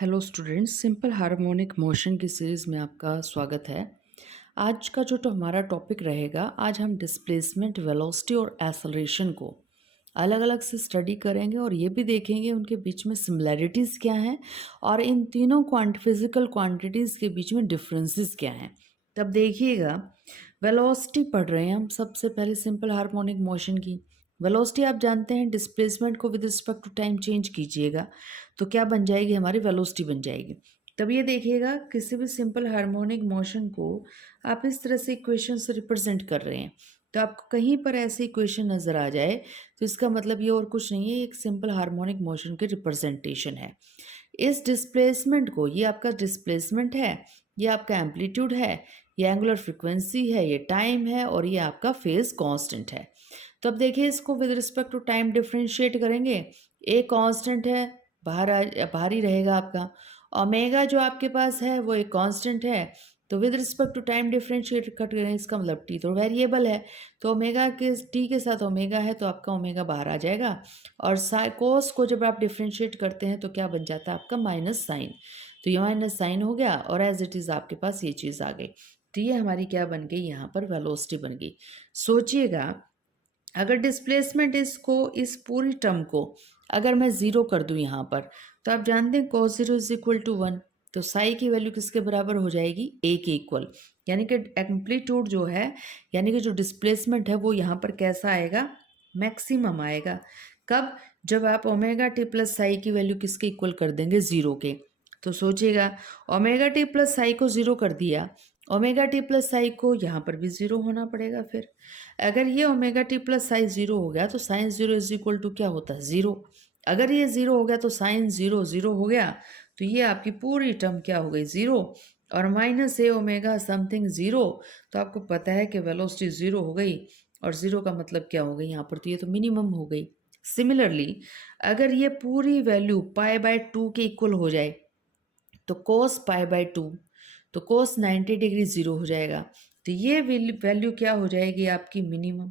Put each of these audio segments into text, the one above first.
Hello students, simple harmonic motion की series में आपका स्वागत है। आज का जो हमारा टॉपिक रहेगा, आज हम डिस्प्लेसमेंट, वेलोसिटी और एक्सेलरेशन को अलग अलग से स्टडी करेंगे और ये भी देखेंगे उनके बीच में सिमिलैरिटीज़ क्या हैं और इन तीनों फिजिकल क्वांटिटीज़ के बीच में डिफरेंसेस क्या हैं। तब देखिएगा, वेलोसिटी पढ़ रहे हैं हम सबसे पहले सिंपल हार्मोनिक मोशन की। वेलोसिटी आप जानते हैं, डिस्प्लेसमेंट को with respect to time change कीजिएगा तो क्या बन जाएगी, हमारी वेलोसिटी बन जाएगी। तब ये देखिएगा, किसी भी सिंपल हार्मोनिक मोशन को आप इस तरह से इक्वेशन से रिप्रेजेंट कर रहे हैं, तो आपको कहीं पर ऐसी इक्वेशन नज़र आ जाए तो इसका मतलब ये और कुछ नहीं है, एक सिंपल हार्मोनिक मोशन की रिप्रेजेंटेशन है। इस डिस्प्लेसमेंट को, ये आपका डिस्प्लेसमेंट है, ये आपका एम्पलीट्यूड है, ये एंगुलर फ्रिक्वेंसी है, ये टाइम है और ये आपका फेज कांस्टेंट है। तो अब देखिए, इसको with respect to time differentiate करेंगे। ए कांस्टेंट है, बाहर ही रहेगा आपका। ओमेगा जो आपके पास है वो एक कांस्टेंट है, तो with respect to time differentiate कट करें, इसका मतलब टी तो वेरिएबल है, तो ओमेगा के टी के साथ ओमेगा है तो आपका ओमेगा बाहर आ जाएगा। और कोस को जब आप डिफरेंशिएट करते हैं तो क्या बन जाता है आपका माइनस साइन, तो ये माइनस साइन हो गया और एज इट इज़ आपके पास ये चीज़ आ गई। तो ये हमारी क्या बन गई, यहाँ पर वेलोसिटी बन गई। सोचिएगा, अगर डिस्प्लेसमेंट इसको, इस पूरी टर्म को अगर मैं ज़ीरो कर दूं यहाँ पर, तो आप जानते हैं cos zero is equal to 1, तो साई की वैल्यू किसके बराबर हो जाएगी, ए के इक्वल। यानी कि एम्पलीट्यूड जो है, यानी कि जो डिस्प्लेसमेंट है वो यहाँ पर कैसा आएगा, मैक्सिमम आएगा। कब, जब आप ओमेगा टी प्लस साई की वैल्यू किसके इक्वल कर देंगे, ज़ीरो के। तो सोचिएगा, ओमेगा टी प्लस साई को ज़ीरो कर दिया, ओमेगा टी प्लस साई को यहाँ पर भी ज़ीरो होना पड़ेगा। फिर अगर ये omega t plus sine zero हो गया तो sine zero is equal to क्या होता है, ज़ीरो। अगर ये ज़ीरो हो गया तो साइन ज़ीरो ज़ीरो हो गया, तो ये आपकी पूरी टर्म क्या हो गई, ज़ीरो। और माइनस ए ओमेगा समथिंग ज़ीरो, तो आपको पता है कि वेलोसिटी ज़ीरो हो गई। और ज़ीरो का मतलब क्या हो गई यहाँ पर, तो ये तो मिनिमम हो गई। सिमिलरली, अगर ये पूरी वैल्यू पाई बाय टू के इक्वल हो जाए, तो कोस पाई बाय टू, तो कोस 90 डिग्री ज़ीरो हो जाएगा, तो ये वैल्यू क्या हो जाएगी आपकी, मिनिमम।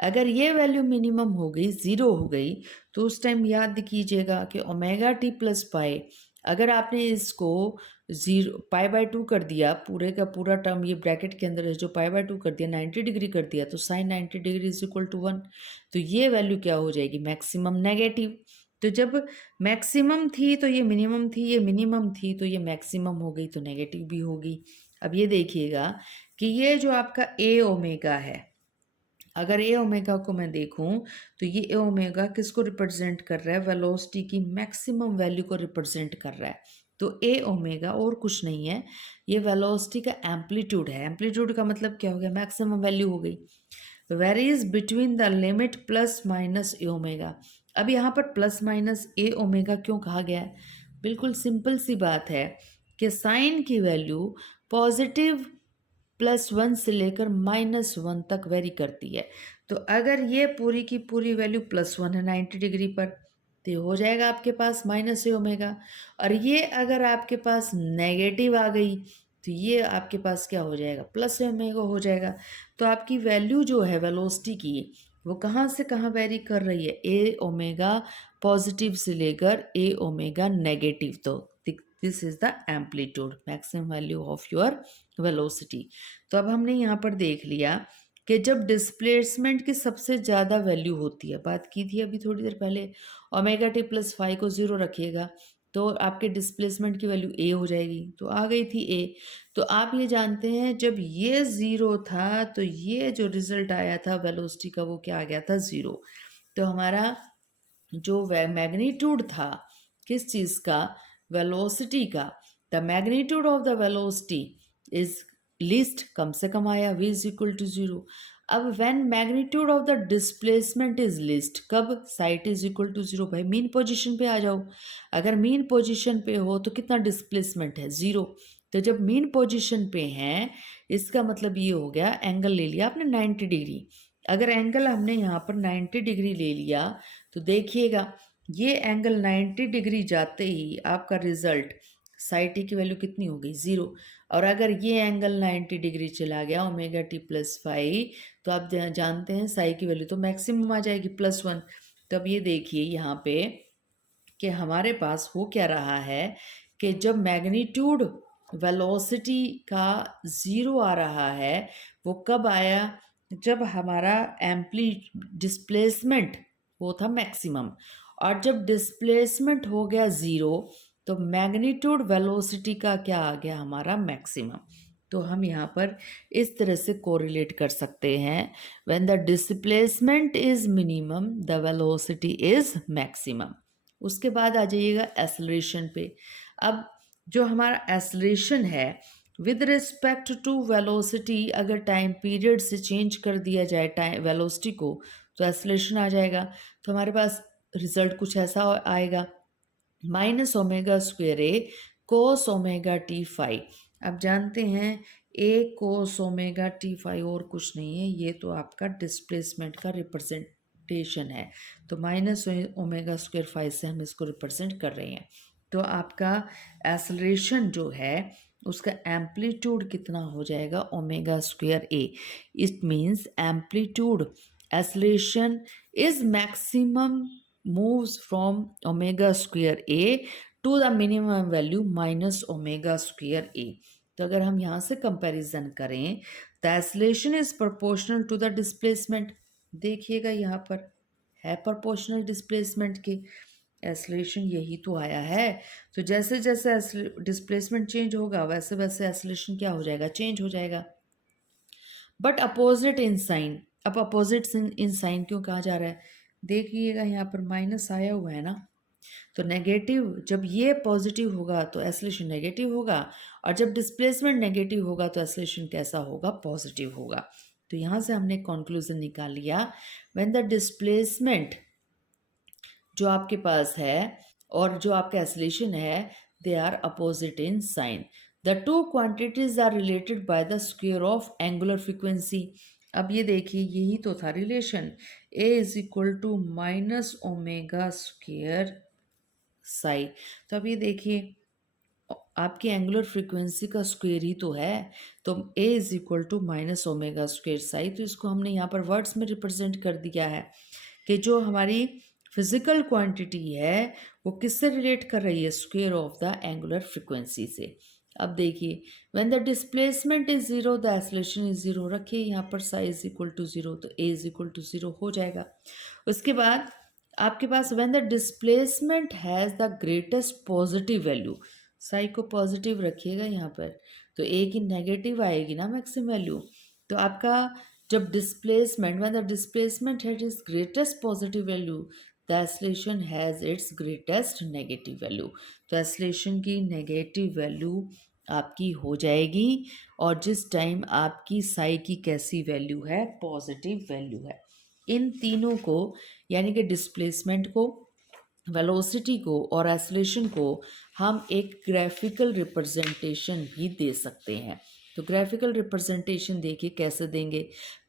अगर ये वैल्यू मिनिमम हो गई, ज़ीरो हो गई, तो उस टाइम याद कीजिएगा कि ओमेगा टी प्लस पाई, अगर आपने इसको ज़ीरो पाई बाय टू कर दिया, पूरे का पूरा टर्म ये ब्रैकेट के अंदर है, जो पाई बाय टू कर दिया 90 डिग्री कर दिया, तो sine 90 degree is equal to 1, तो ये वैल्यू क्या हो जाएगी, मैक्सिमम नेगेटिव। तो जब मैक्सिमम थी तो ये मिनिमम थी, ये मिनिमम थी तो ये मैक्सिमम हो गई, तो नेगेटिव भी होगी। अब ये देखिएगा कि ये जो आपका ए ओमेगा है, अगर ए ओमेगा को मैं देखूं तो ये ए ओमेगा किसको रिप्रेजेंट कर रहा है, वेलोसिटी की मैक्सिमम वैल्यू को रिप्रेजेंट कर रहा है। तो ए ओमेगा और कुछ नहीं है, ये वेलोसिटी का एम्पलीट्यूड है। एम्पलीट्यूड का मतलब क्या हो गया, मैक्सिमम वैल्यू हो गई। Varies between the limit plus minus A omega. अब यहाँ पर प्लस माइनस ए ओमेगा क्यों कहा गया है, बिल्कुल सिंपल सी बात है कि साइन की वैल्यू पॉजिटिव +1 से लेकर -1 तक वेरी करती है। तो अगर ये पूरी की पूरी वैल्यू +1 है 90 डिग्री पर, तो ये हो जाएगा आपके पास माइनस ए ओमेगा। और ये अगर आपके पास नेगेटिव आ गई तो ये आपके पास क्या हो जाएगा, प्लस ओमेगा हो जाएगा। तो आपकी वैल्यू जो है वेलोसिटी की, वो कहाँ से कहाँ वेरी कर रही है, ए ओमेगा पॉजिटिव से लेकर ए ओमेगा नेगेटिव। तो this is the amplitude, maximum value of your velocity. तो अब हमने यहाँ पर देख लिया कि जब डिस्प्लेसमेंट की सबसे ज़्यादा वैल्यू होती है, बात की थी अभी थोड़ी देर पहले, ओमेगा टी प्लस फाइव को ज़ीरो रखिएगा तो आपके डिस्प्लेसमेंट की वैल्यू ए हो जाएगी, तो आ गई थी ए। तो आप ये जानते हैं, जब ये ज़ीरो था तो ये जो रिजल्ट आया था वेलोसिटी का, वो क्या आ गया था, ज़ीरो। तो हमारा जो मैग्नीट्यूड था किस चीज़ का, वेलोसिटी का, the magnitude of the velocity is least, कम से कम आया, v is equal to zero. अब when magnitude of the displacement is least, कब, psi is equal to zero. भाई मीन पोजीशन पे आ जाओ, अगर मीन पोजीशन पे हो तो कितना डिस्प्लेसमेंट है, ज़ीरो। तो जब मीन पोजीशन पे हैं, इसका मतलब ये हो गया, एंगल ले लिया आपने 90 डिग्री। अगर एंगल हमने यहाँ पर 90 डिग्री ले लिया तो देखिएगा, ये एंगल 90 डिग्री जाते ही आपका रिजल्ट साई टी की वैल्यू कितनी हो गई, ज़ीरो। और अगर ये एंगल 90 डिग्री चला गया, ओमेगा टी प्लस फाइव, तो आप जानते हैं साई की वैल्यू तो मैक्सिमम आ जाएगी, +1। तो अब ये देखिए यहाँ पे कि हमारे पास हो क्या रहा है कि जब मैग्नीट्यूड वेलोसिटी का ज़ीरो आ रहा है वो कब आया, जब हमारा एम्पली डिस्प्लेसमेंट वो था मैक्सिमम, और जब डिस्प्लेसमेंट हो गया ज़ीरो तो मैग्नीट्यूड वेलोसिटी का क्या आ गया, हमारा मैक्सिमम। तो हम यहाँ पर इस तरह से कोरिलेट कर सकते हैं, when the displacement is minimum the velocity is maximum. उसके बाद आ जाइएगा एसलरेशन पे। अब जो हमारा एसलरेशन है विद रिस्पेक्ट टू वेलोसिटी, अगर टाइम पीरियड से चेंज कर दिया जाए टाइम वेलोसिटी को तो एसलरेशन आ जाएगा। तो हमारे पास रिजल्ट कुछ ऐसा आएगा, माइनस ओमेगा स्क्वेयर ए कोस ओमेगा टी फाइव। अब जानते हैं ए कोस ओमेगा टी फाइव और कुछ नहीं है, ये तो आपका डिस्प्लेसमेंट का रिप्रेजेंटेशन है। तो माइनस ओमेगा स्क्वेयर फाइव से हम इसको रिप्रेजेंट कर रहे हैं। तो आपका एसलरेशन जो है उसका एम्पलीट्यूड कितना हो जाएगा, omega square A. It means amplitude acceleration is maximum moves from omega square a to the minimum value minus omega square a। तो अगर हम यहाँ से कंपैरिजन करें, the acceleration is proportional to the displacement. देखिएगा यहाँ पर है प्रोपोर्शनल डिस्प्लेसमेंट के, एक्सेलरेशन यही तो आया है। तो जैसे जैसे डिस्प्लेसमेंट चेंज होगा वैसे वैसे एक्सेलरेशन क्या हो जाएगा, चेंज हो जाएगा। बट अपोजिट इन साइन, अब अपोजिट इन साइन क्यों कहा जा रहा है, देखिएगा यहाँ पर माइनस आया हुआ है ना, तो नेगेटिव, जब ये पॉजिटिव होगा तो एक्सेलरेशन नेगेटिव होगा, और जब डिस्प्लेसमेंट नेगेटिव होगा तो एक्सेलरेशन कैसा होगा, पॉजिटिव होगा। तो यहाँ से हमने कंक्लूजन निकाल लिया, व्हेन द डिस्प्लेसमेंट जो आपके पास है और जो आपका एक्सेलरेशन है they are opposite in sign, the two quantities are related by the square of angular frequency. अब ये देखिए यही तो था relation, a is equal to minus omega square psi. तो अब ये देखिए आपकी एंगुलर फ्रीक्वेंसी का स्क्वायर ही तो है, तो a is equal to minus omega square psi. तो इसको हमने यहाँ पर वर्ड्स में रिप्रेजेंट कर दिया है कि जो हमारी फिजिकल क्वांटिटी है वो किससे रिलेट कर रही है, square of the angular frequency से। अब देखिए when the displacement is zero the acceleration is zero, रखिए यहाँ पर psi is equal to zero, तो a is equal to zero हो जाएगा। उसके बाद आपके पास when the displacement has the greatest positive value, psi को पॉजिटिव रखिएगा यहाँ पर, तो ए की नेगेटिव आएगी ना मैक्सिमम वैल्यू। तो आपका जब displacement, when the displacement has its greatest positive value the acceleration has its greatest negative value. तो एक्सेलरेशन की नेगेटिव वैल्यू आपकी हो जाएगी, और जिस टाइम आपकी साई की कैसी वैल्यू है, पॉजिटिव वैल्यू है। इन तीनों को यानी कि डिस्प्लेसमेंट को, वेलोसिटी को और एक्सेलरेशन को हम एक ग्राफिकल रिप्रेजेंटेशन भी दे सकते हैं। तो ग्राफिकल रिप्रेजेंटेशन देखिए कैसे देंगे,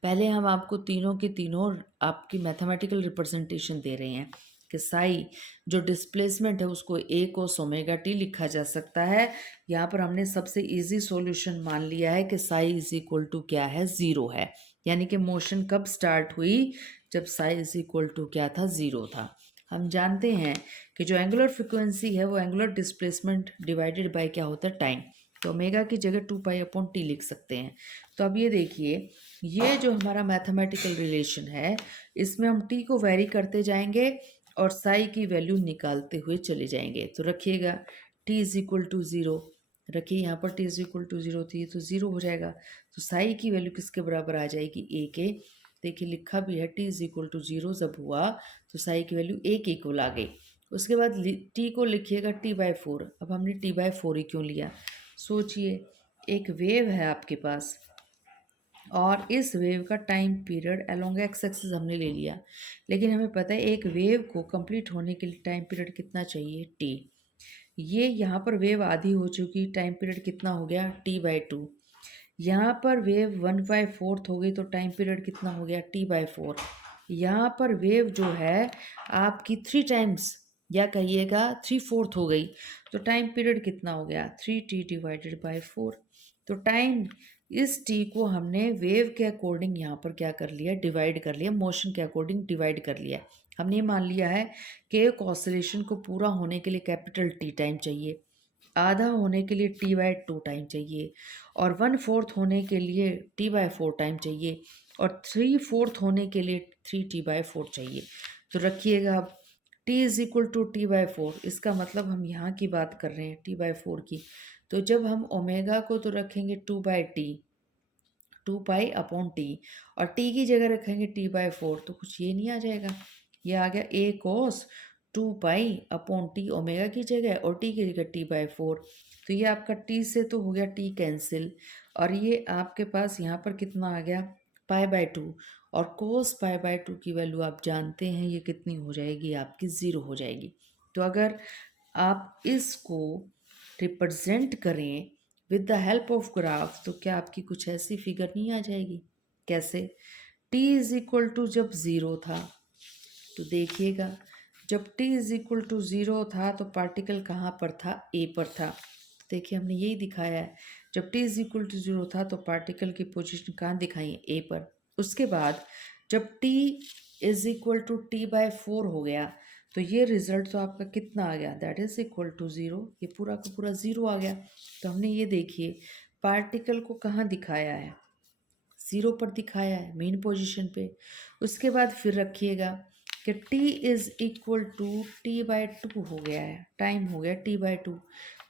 पहले हम आपको तीनों के तीनों आपकी मैथमेटिकल रिप्रेजेंटेशन दे रहे हैं कि साई जो डिस्प्लेसमेंट है उसको ए कोस ओमेगा टी लिखा जा सकता है। यहाँ पर हमने सबसे इजी सॉल्यूशन मान लिया है कि साई इज इक्वल टू क्या है, ज़ीरो है, यानी कि मोशन कब स्टार्ट हुई, जब साई इज इक्वल टू क्या था, ज़ीरो था। हम जानते हैं कि जो एंगुलर फ्रिक्वेंसी है वो एंगुलर डिस्प्लेसमेंट डिवाइडेड बाय क्या होता है, टाइम। तो ओमेगा की जगह 2π/t लिख सकते हैं। तो अब ये देखिए ये जो हमारा मैथमेटिकल रिलेशन है इसमें हम t को वेरी करते जाएंगे और साई की वैल्यू निकालते हुए चले जाएंगे। तो रखिएगा t is equal to zero, रखिए यहाँ पर t is equal to zero थी तो ज़ीरो हो जाएगा। तो साई की वैल्यू किसके बराबर आ जाएगी, a के। देखिए लिखा भी है t is equal to zero, जब हुआ तो साई की वैल्यू a के इक्वल आ गई। उसके बाद t को लिखिएगा t/4। अब हमने t/4 ही क्यों लिया, सोचिए एक वेव है आपके पास और इस वेव का time period along x axis हमने ले लिया, लेकिन हमें पता है एक वेव को कंप्लीट होने के लिए टाइम पीरियड कितना चाहिए, t। ये यहाँ पर वेव आधी हो चुकी, टाइम पीरियड कितना हो गया, t/2। यहाँ पर वेव 1/4 हो गई तो टाइम पीरियड कितना हो गया, t/4। यहाँ पर वेव जो है आपकी 3 टाइम्स या कहिएगा 3/4 हो गई, तो टाइम पीरियड कितना हो गया, 3t/4। तो टाइम इस टी को हमने वेव के अकॉर्डिंग यहाँ पर क्या कर लिया, डिवाइड कर लिया, मोशन के अकॉर्डिंग डिवाइड कर लिया। हमने ये मान लिया है कि एक ऑसिलेशन को पूरा होने के लिए कैपिटल टी टाइम चाहिए, आधा होने के लिए टी बाय 2 टाइम चाहिए, और 1/4 होने के लिए टी बाय 4 टाइम चाहिए, और 3/4 होने के लिए 3t/4 चाहिए। तो रखिएगा अब t is equal to t by 4, इसका मतलब हम यहाँ की बात कर रहे हैं टी बाय 4 की। तो जब हम ओमेगा को तो रखेंगे 2/t, 2 पाई/टी, और टी की जगह रखेंगे t/4, तो कुछ ये नहीं आ जाएगा, ये आ गया a cos 2 पाई/टी ओमेगा की जगह, और टी की जगह t/4। तो ये आपका t से तो हो गया t कैंसिल, और ये आपके पास यहाँ पर कितना आ गया π/2, और cos π/2 की वैल्यू आप जानते हैं ये कितनी हो जाएगी, आपकी 0 हो जाएगी। तो अगर आप इसको रिप्रेजेंट करें with the help of graph, तो क्या आपकी कुछ ऐसी फिगर नहीं आ जाएगी? कैसे? t इज इक्वल टू जब 0 था, तो देखिएगा जब t इज इक्वल टू 0 था तो पार्टिकल कहाँ पर था, a पर था। देखिए हमने यही दिखाया है, जब t इज इक्वल टू 0 था तो पार्टिकल की पोजीशन कहाँ दिखाई है, a पर। उसके बाद जब t is equal to t/4 हो गया, तो ये रिजल्ट तो आपका कितना आ गया, दैट इज इक्वल टू 0, ये पूरा का पूरा 0 आ गया। तो हमने ये देखिए पार्टिकल को कहाँ दिखाया है, 0 पर दिखाया है, मेन पोजीशन पे। उसके बाद फिर रखिएगा कि t is equal to t/2 हो गया है, टाइम हो गया t/2,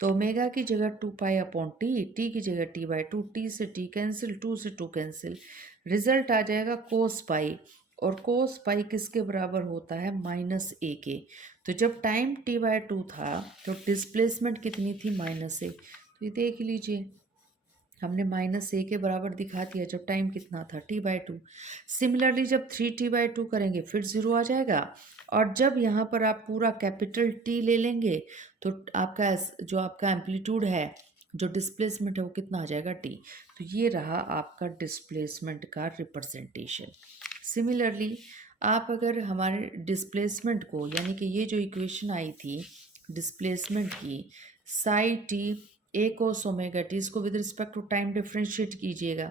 तो ओमेगा की जगह 2 पाई/टी, टी की जगह t/2, टी से टी कैंसिल, 2 से 2 कैंसिल, रिजल्ट आ जाएगा कोस पाई, और कोस पाई किसके बराबर होता है, -a के। तो जब टाइम t/2 था तो डिस्प्लेसमेंट कितनी थी, -a। तो ये देख लीजिए हमने -a के बराबर दिखा दिया जब टाइम कितना था, t/2। सिमिलरली जब 3t/2 करेंगे फिर 0 आ जाएगा, और जब यहाँ पर आप पूरा कैपिटल T ले लेंगे तो आपका जो आपका एम्पलीट्यूड है, जो डिस्प्लेसमेंट है, वो कितना आ जाएगा, t। तो ये रहा आपका डिस्प्लेसमेंट का रिप्रेजेंटेशन। सिमिलरली आप अगर हमारे डिस्प्लेसमेंट को, यानी कि ये जो इक्वेशन आई थी डिस्प्लेसमेंट की, psi t a cos omega t, इसको with respect to time differentiate कीजिएगा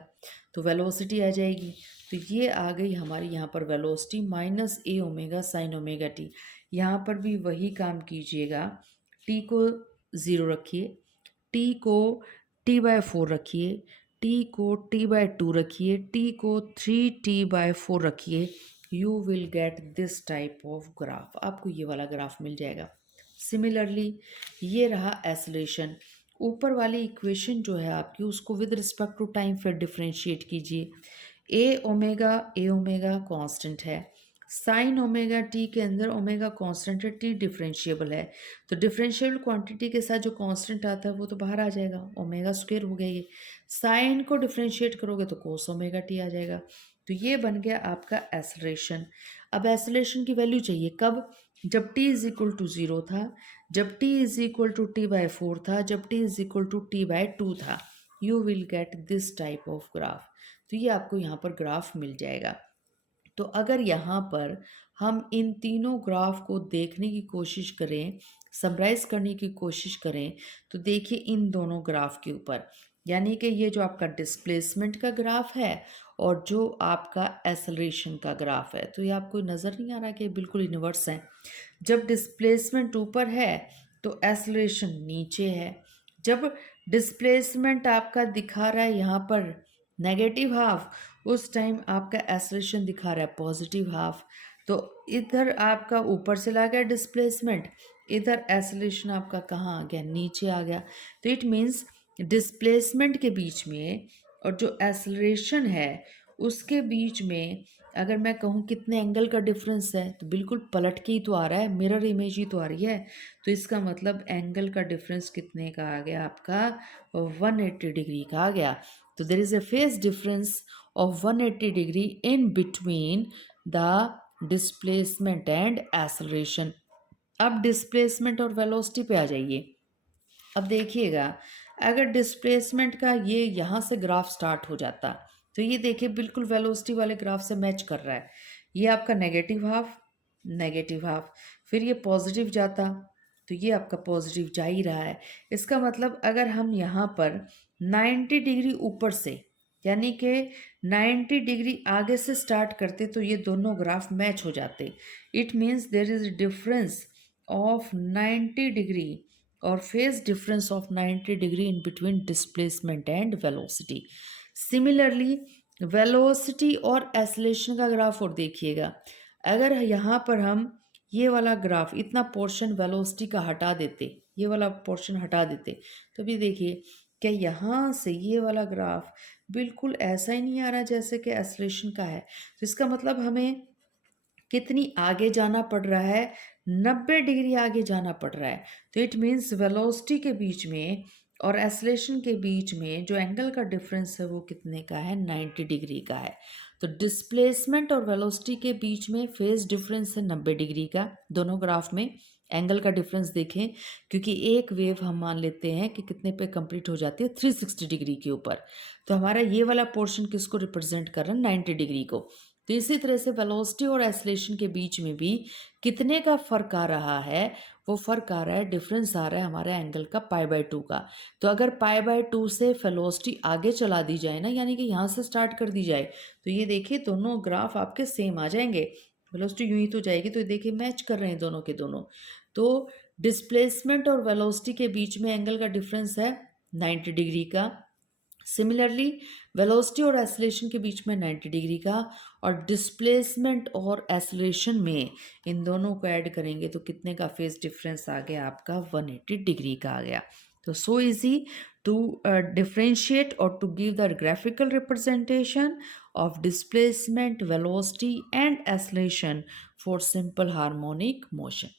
तो वेलोसिटी आ जाएगी। तो ये आ गई हमारी यहाँ पर velocity -a omega sine omega T. यहाँ पर भी वही काम कीजिएगा, टी को 0 रखिए, टी को t/4 रखिए, टी को t/2 रखिए, टी को 3t/4 रखिए, you will get this type of graph, आपको ये वाला ग्राफ मिल जाएगा। सिमिलरली ये रहा एसलेशन, ऊपर वाली इक्वेशन जो है आपकी, उसको विद रिस्पेक्ट टू टाइम फिर डिफ्रेंशिएट कीजिए। ए ओमेगा कांस्टेंट है, साइन ओमेगा टी के अंदर ओमेगा कांस्टेंट है, टी डिफरेंशिएबल है, तो डिफरेंशिएबल क्वांटिटी के साथ जो कांस्टेंट आता है वो तो बाहर आ जाएगा, ओमेगा स्क्वायर हो गया ये। साइन को डिफरेंशिएट करोगे तो कोस ओमेगा टी आ जाएगा। तो ये बन गया आपका एसलेशन। अब एसलेशन की वैल्यू चाहिए कब, जब t इज इक्वल टू 0 था, जब t is equal to t/4 था, जब t is equal to t/2 था। You will get this type of graph. तो ये आपको यहाँ पर ग्राफ मिल जाएगा। तो अगर यहाँ पर हम इन तीनों ग्राफ को देखने की कोशिश करें, समराइज करने की कोशिश करें, तो देखिए इन दोनों ग्राफ के ऊपर, यानी कि ये जो आपका डिस्प्लेसमेंट का ग्राफ है और जो आपका एसलरेशन का ग्राफ है, तो ये आपको नज़र नहीं आ रहा कि बिल्कुल इन्वर्स है। जब डिस्प्लेसमेंट ऊपर है तो एसलरेशन नीचे है। जब डिस्प्लेसमेंट आपका दिखा रहा है यहाँ पर नेगेटिव हाफ, उस टाइम आपका एसलेशन दिखा रहा है पॉजिटिव हाफ। तो इधर आपका ऊपर चला गया डिस्प्लेसमेंट, इधर एसलेशन आपका कहाँ आ गया, नीचे आ गया। तो इट मीन्स डिस्प्लेसमेंट के बीच में और जो एसलरेशन है उसके बीच में अगर मैं कहूँ कितने एंगल का डिफरेंस है, तो बिल्कुल पलट के ही तो आ रहा है, मिरर इमेज ही तो आ रही है। तो इसका मतलब एंगल का डिफरेंस कितने का आ गया, आपका 180 डिग्री का आ गया। तो there is a phase difference of 180 degree in between the displacement and acceleration। अब डिस्प्लेसमेंट और वेलोसिटी पे आ जाइए। अब देखिएगा अगर डिस्प्लेसमेंट का ये यहाँ से ग्राफ स्टार्ट हो जाता, तो ये देखिए बिल्कुल वेलोसिटी वाले ग्राफ से मैच कर रहा है। ये आपका नेगेटिव हाफ, फिर ये पॉजिटिव जाता, तो ये आपका पॉजिटिव जा ही रहा है। इसका मतलब अगर हम यहाँ पर 90 डिग्री ऊपर से यानी कि 90 डिग्री आगे से स्टार्ट करते तो ये दोनों ग्राफ मैच हो जाते। It means there is difference of 90 degree और phase difference of 90 degree in between displacement and velocity. Similarly velocity और एसलेशन का ग्राफ और देखिएगा, अगर यहाँ पर हम ये वाला ग्राफ इतना पोर्शन वेलोसिटी का हटा देते, ये वाला पोर्शन हटा देते, तो भी देखिए क्या यहाँ से ये वाला ग्राफ बिल्कुल ऐसा ही नहीं आ रहा जैसे कि एसलेशन का है। तो इसका मतलब हमें कितनी आगे जाना पड़ रहा है, 90 डिग्री आगे जाना पड़ रहा है। तो इट मीन्स वेलोसिटी के बीच में और एसलेशन के बीच में जो एंगल का डिफरेंस है वो कितने का है, 90 डिग्री का है। तो डिस्प्लेसमेंट और वेलोसिटी के बीच में फेज डिफरेंस है 90 डिग्री का। दोनों ग्राफ में एंगल का डिफरेंस देखें, क्योंकि एक वेव हम मान लेते हैं कि कितने पे कंप्लीट हो जाती है, 360 डिग्री के ऊपर। तो हमारा ये वाला पोर्शन किसको रिप्रेजेंट कर रहा है, 90 डिग्री को। तो इसी तरह से वेलोसिटी और एसलेशन के बीच में भी कितने का फर्क आ रहा है, वो फर्क आ रहा है, डिफरेंस आ रहा है हमारे एंगल का π/2 का। तो अगर π/2 से वेलोसिटी आगे चला दी जाए ना, यानी कि यहाँ से स्टार्ट कर दी जाए, तो ये देखिए दोनों ग्राफ आपके सेम आ जाएंगे। वेलोसिटी यूं ही तो जाएगी, तो देखिए मैच कर रहे हैं दोनों के दोनों। तो डिस्प्लेसमेंट और वेलोसिटी के बीच में एंगल का डिफरेंस है 90 डिग्री का। सिमिलरली वेलोसिटी और एसलेशन के बीच में 90 डिग्री का, और डिस्प्लेसमेंट और एसलेशन में इन दोनों को ऐड करेंगे तो कितने का फेज डिफरेंस आ गया आपका, 180 डिग्री का आ गया। तो सो इजी टू डिफरेंशिएट और to give the graphical representation of displacement, velocity and acceleration for simple harmonic motion.